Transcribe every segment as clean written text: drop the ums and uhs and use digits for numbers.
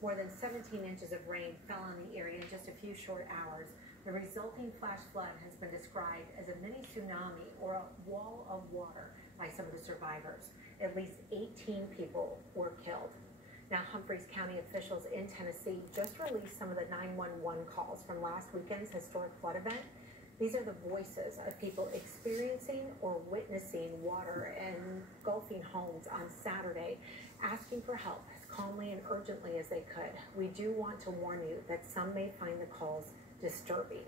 More than 17 inches of rain fell on the area in just a few short hours. The resulting flash flood has been described as a mini tsunami or a wall of water by some of the survivors. At least 18 people were killed. Now, Humphreys County officials in Tennessee just released some of the 911 calls from last weekend's historic flood event. These are the voices of people experiencing or witnessing water engulfing homes on Saturday, asking for help as calmly and urgently as they could. We do want to warn you that some may find the calls disturbing.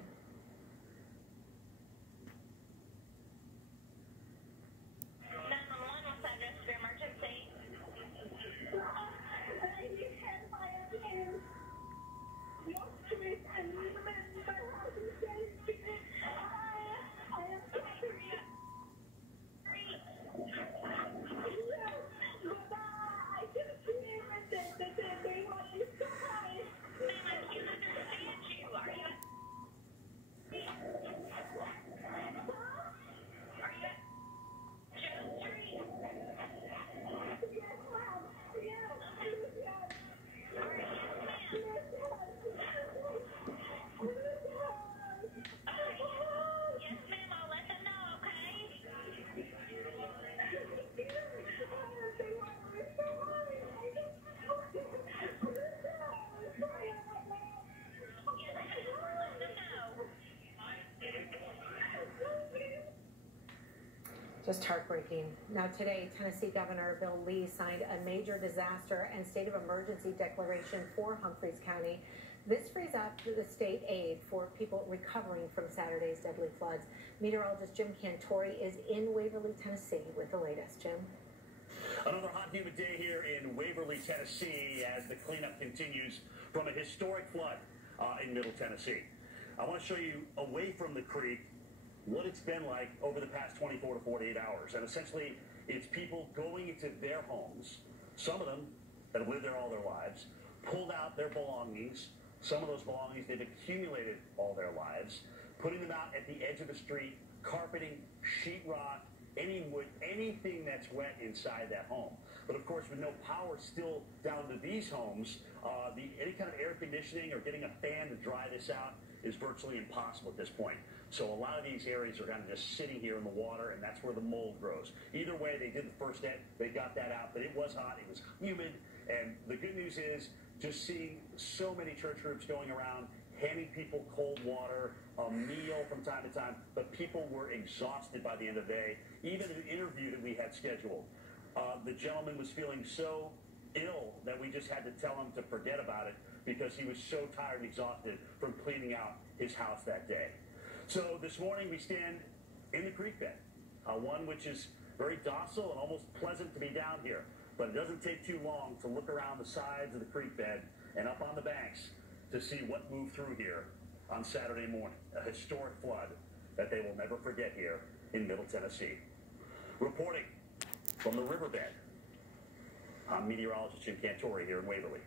Just heartbreaking. Now today, Tennessee Governor Bill Lee signed a major disaster and state of emergency declaration for Humphreys County. This frees up the state aid for people recovering from Saturday's deadly floods. Meteorologist Jim Cantore is in Waverly, Tennessee with the latest. Jim? Another hot, humid day here in Waverly, Tennessee as the cleanup continues from a historic flood in Middle Tennessee. I want to show you away from the creek what it's been like over the past 24 to 48 hours. And essentially, it's people going into their homes, some of them that have lived there all their lives, pulled out their belongings, some of those belongings they've accumulated all their lives, putting them out at the edge of the street, carpeting, sheetrock, any wood, anything that's wet inside that home. But of course, with no power still down to these homes, any kind of air conditioning or getting a fan to dry this out is virtually impossible at this point. So a lot of these areas are kind of just sitting here in the water, and that's where the mold grows. Either way, they did the first day, they got that out, but it was hot, it was humid, and the good news is just seeing so many church groups going around, handing people cold water, a meal from time to time, but people were exhausted by the end of the day. Even an interview that we had scheduled, the gentleman was feeling so ill that we just had to tell him to forget about it because he was so tired and exhausted from cleaning out his house that day. So this morning we stand in the creek bed, one which is very docile and almost pleasant to be down here. But it doesn't take too long to look around the sides of the creek bed and up on the banks to see what moved through here on Saturday morning. A historic flood that they will never forget here in Middle Tennessee. Reporting from the riverbed, I'm meteorologist Jim Cantore here in Waverly.